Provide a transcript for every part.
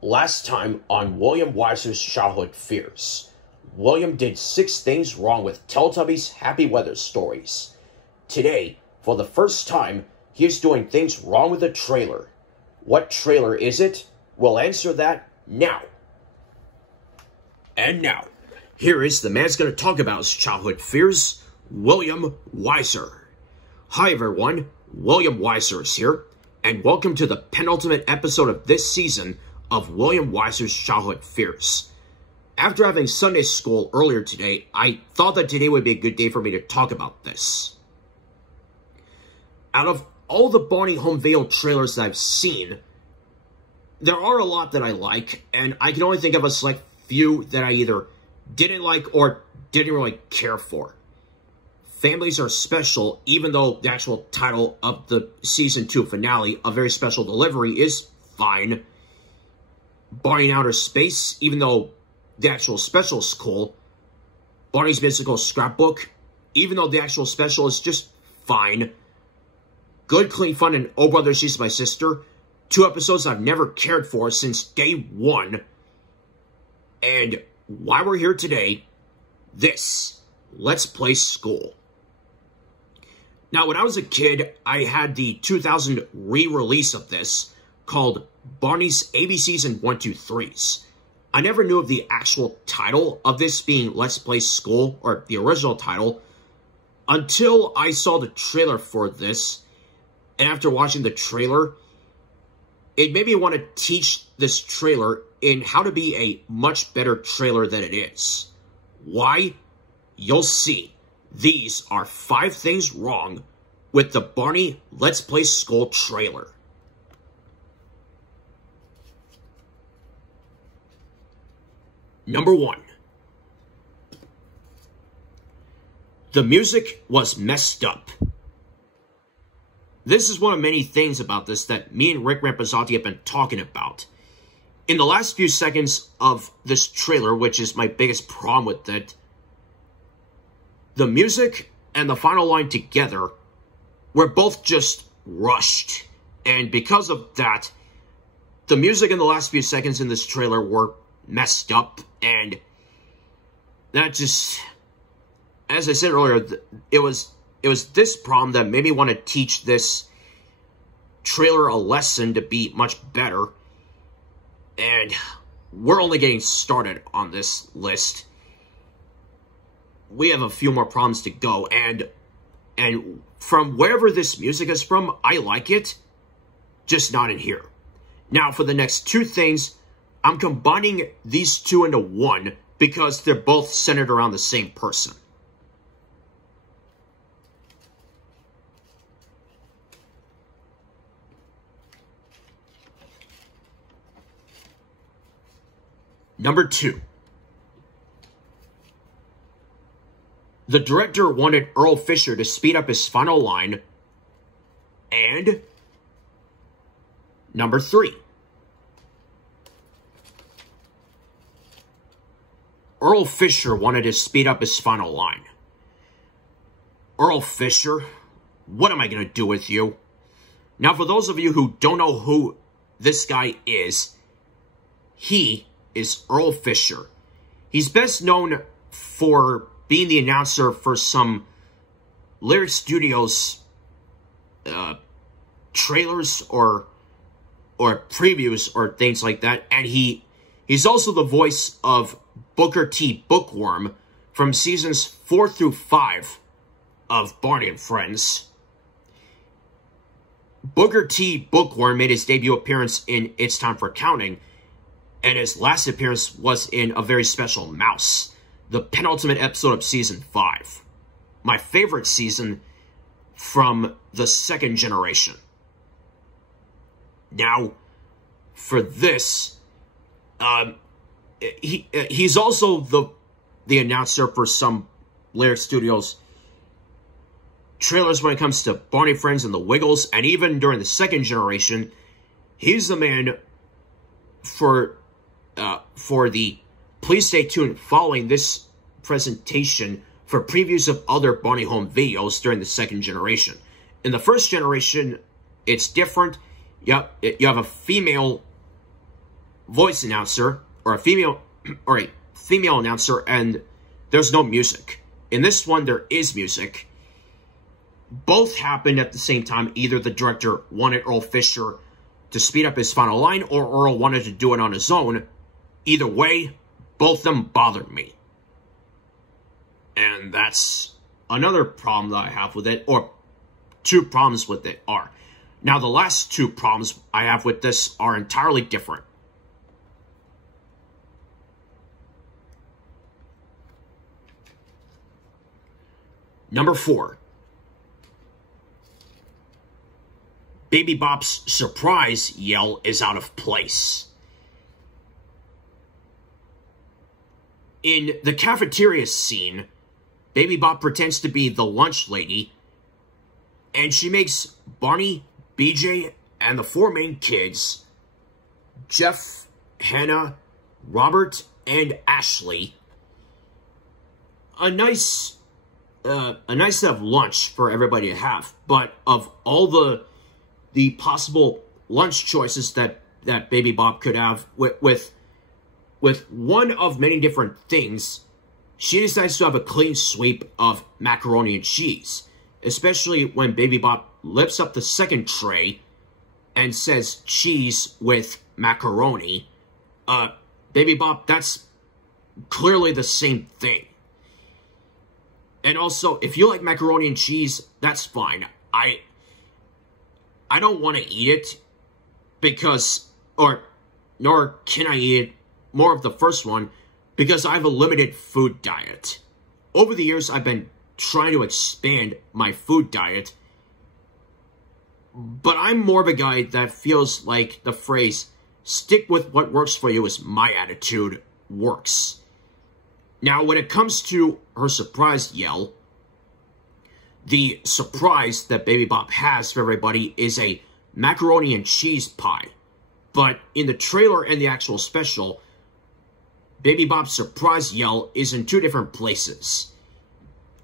Last time on William Weyser's Childhood Fears, William did 6 things wrong with Teletubbies' Happy Weather stories. Today, for the first time, he is doing things wrong with a trailer. What trailer is it? We'll answer that now. And now, here is the man who's going to talk about his childhood fears, William Weyser. Hi everyone, William Weyser is here, and welcome to the penultimate episode of this season of William Weyser's Childhood Fears. After having Sunday school earlier today, I thought that today would be a good day for me to talk about this. Out of all the Barney home video trailers that I've seen, there are a lot that I like, and I can only think of a select few that I either didn't like or didn't really care for. Families Are Special, even though the actual title of the Season 2 finale, A Very Special Delivery, is fine. Barney in Outer Space, even though the actual special is cool. Barney's Mystical Scrapbook, even though the actual special is just fine. Good, Clean Fun, and Oh Brother, She's My Sister, 2 episodes I've never cared for since day 1. And why we're here today, this, Let's Play School. Now, when I was a kid, I had the 2000 re-release of this called Barney's ABCs and 1-2-3s. I never knew of the actual title of this being Let's Play School, or the original title, until I saw the trailer for this. And after watching the trailer, it made me want to teach this trailer in how to be a much better trailer than it is. Why? You'll see. These are 5 things wrong with the Barney Let's Play School trailer. Number 1. The music was messed up. This is one of many things about this that me and Rick Rampazzotti have been talking about. In the last few seconds of this trailer, which is my biggest problem with it, the music and the final line together were both just rushed. And because of that, the music in the last few seconds in this trailer were messed up. And that just, as I said earlier, it was this problem that made me want to teach this trailer a lesson to be much better. And we're only getting started on this list. We have a few more problems to go, and from wherever this music is from, I like it, just not in here. Now, for the next 2 things, I'm combining these 2 into 1 because they're both centered around the same person. Number 2. The director wanted Earl Fisher to speed up his final line. And number 3. Earl Fisher wanted to speed up his final line. Earl Fisher, what am I going to do with you? Now, for those of you who don't know who this guy is, he is Earl Fisher. He's best known for being the announcer for some Lyric Studios trailers or previews or things like that. And he's also the voice of Booker T. Bookworm from seasons 4 through 5 of Barney and Friends. Booker T. Bookworm made his debut appearance in It's Time for Counting, and his last appearance was in A Very Special Mouse, the penultimate episode of Season 5. My favorite season from the 2nd generation. Now, for this, he's also the announcer for some Lyric Studios trailers when it comes to Barney, Friends, and the Wiggles, and even during the 2nd generation, he's the man for the please stay tuned following this presentation for previews of other Barney home videos during the 2nd generation. In the 1st generation, it's different. You have a female voice announcer or a female announcer, and there's no music. In this one, there is music. Both happened at the same time. Either the director wanted Earl Fisher to speed up his final line, or Earl wanted to do it on his own. Either way, both of them bothered me. And that's another problem that I have with it, or two problems with it are. Now, the last two problems I have with this are entirely different. Number 4. Baby Bop's surprise yell is out of place. In the cafeteria scene, Baby Bop pretends to be the lunch lady, and she makes Barney, BJ, and the 4 main kids, Jeff, Hannah, Robert, and Ashley, a nice to have lunch for everybody to have. But of all the possible lunch choices that Baby Bop could have with one of many different things, she decides to have a clean sweep of macaroni and cheese, especially when Baby Bop lifts up the second tray and says cheese with macaroni. Baby Bop, that's clearly the same thing. And also, if you like macaroni and cheese, that's fine. I don't want to eat it because, nor can I eat it, more of the first one, because I have a limited food diet. Over the years, I've been trying to expand my food diet, but I'm more of a guy that feels like the phrase, stick with what works for you is my attitude, works. Now, when it comes to her surprise yell, the surprise that Baby Bop has for everybody is a macaroni and cheese pie. But in the trailer and the actual special, Baby Bop's surprise yell is in 2 different places.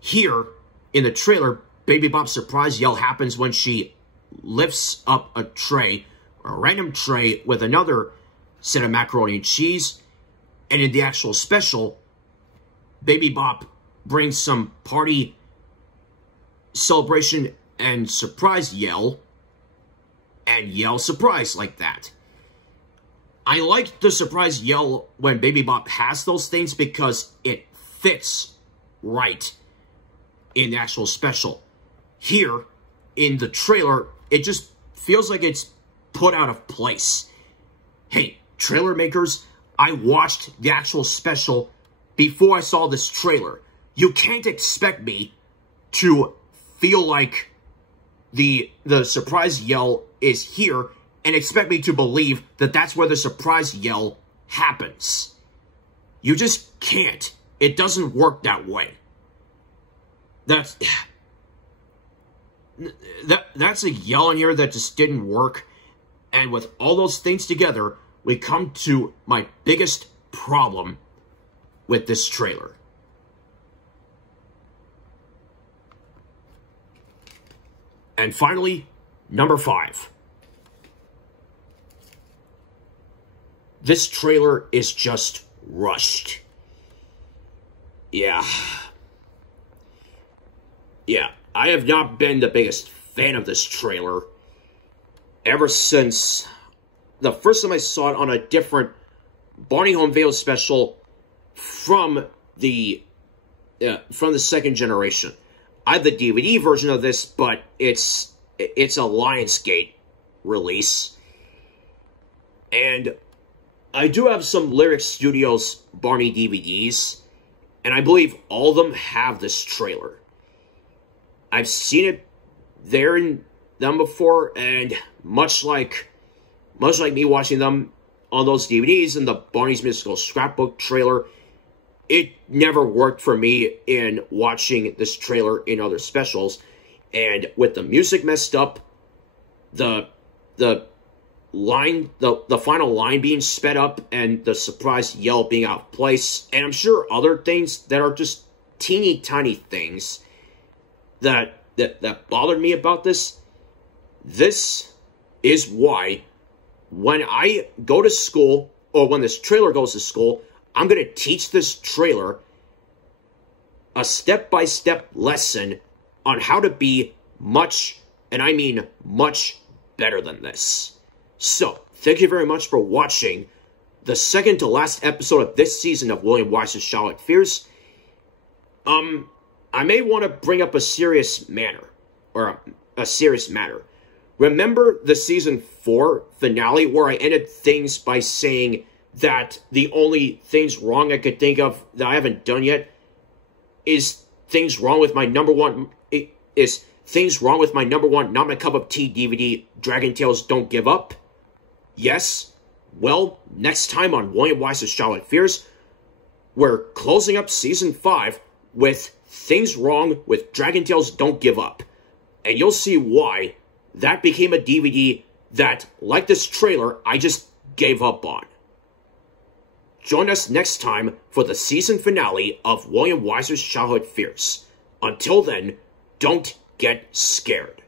Here, in the trailer, Baby Bop's surprise yell happens when she lifts up a tray, a random tray with another set of macaroni and cheese, and in the actual special, Baby Bop brings some party celebration and surprise yell, and yell surprise like that. I like the surprise yell when Baby Bop has those things because it fits right in the actual special. Here, in the trailer, it just feels like it's put out of place. Hey, trailer makers, I watched the actual special before I saw this trailer. You can't expect me to feel like the surprise yell is here and expect me to believe that that's where the surprise yell happens. You just can't. It doesn't work that way. That's a yell in here that just didn't work. And with all those things together, we come to my biggest problem with this trailer. And finally, number 5. This trailer is just rushed. Yeah, I have not been the biggest fan of this trailer ever since the first time I saw it on a different Barney Home Video special from the second generation. I have the DVD version of this, but it's a Lionsgate release. And I do have some Lyric Studios Barney DVDs, and I believe all of them have this trailer. I've seen it there in them before, and much like me watching them on those DVDs and the Barney's Mystical Scrapbook trailer, it never worked for me in watching this trailer in other specials. And with the music messed up, the final line being sped up, and the surprise yell being out of place, and I'm sure other things that are just teeny tiny things that bothered me about this. This is why when I go to school or when this trailer goes to school, I'm going to teach this trailer a step-by-step lesson on how to be much, and I mean much, better than this. So, thank you very much for watching the second to last episode of this season of William Weyser's Charlotte Fears. I may want to bring up a serious matter. Remember the season 4 finale where I ended things by saying that the only things wrong I could think of that I haven't done yet is things wrong with my number one not my cup of tea DVD, Dragon Tales Don't Give Up? Yes? Well, next time on William Weyser's Charlotte Fears, we're closing up Season 5 with things wrong with Dragon Tales Don't Give Up. And you'll see why that became a DVD that, like this trailer, I just gave up on. Join us next time for the season finale of William Weyser's Childhood Fears. Until then, don't get scared.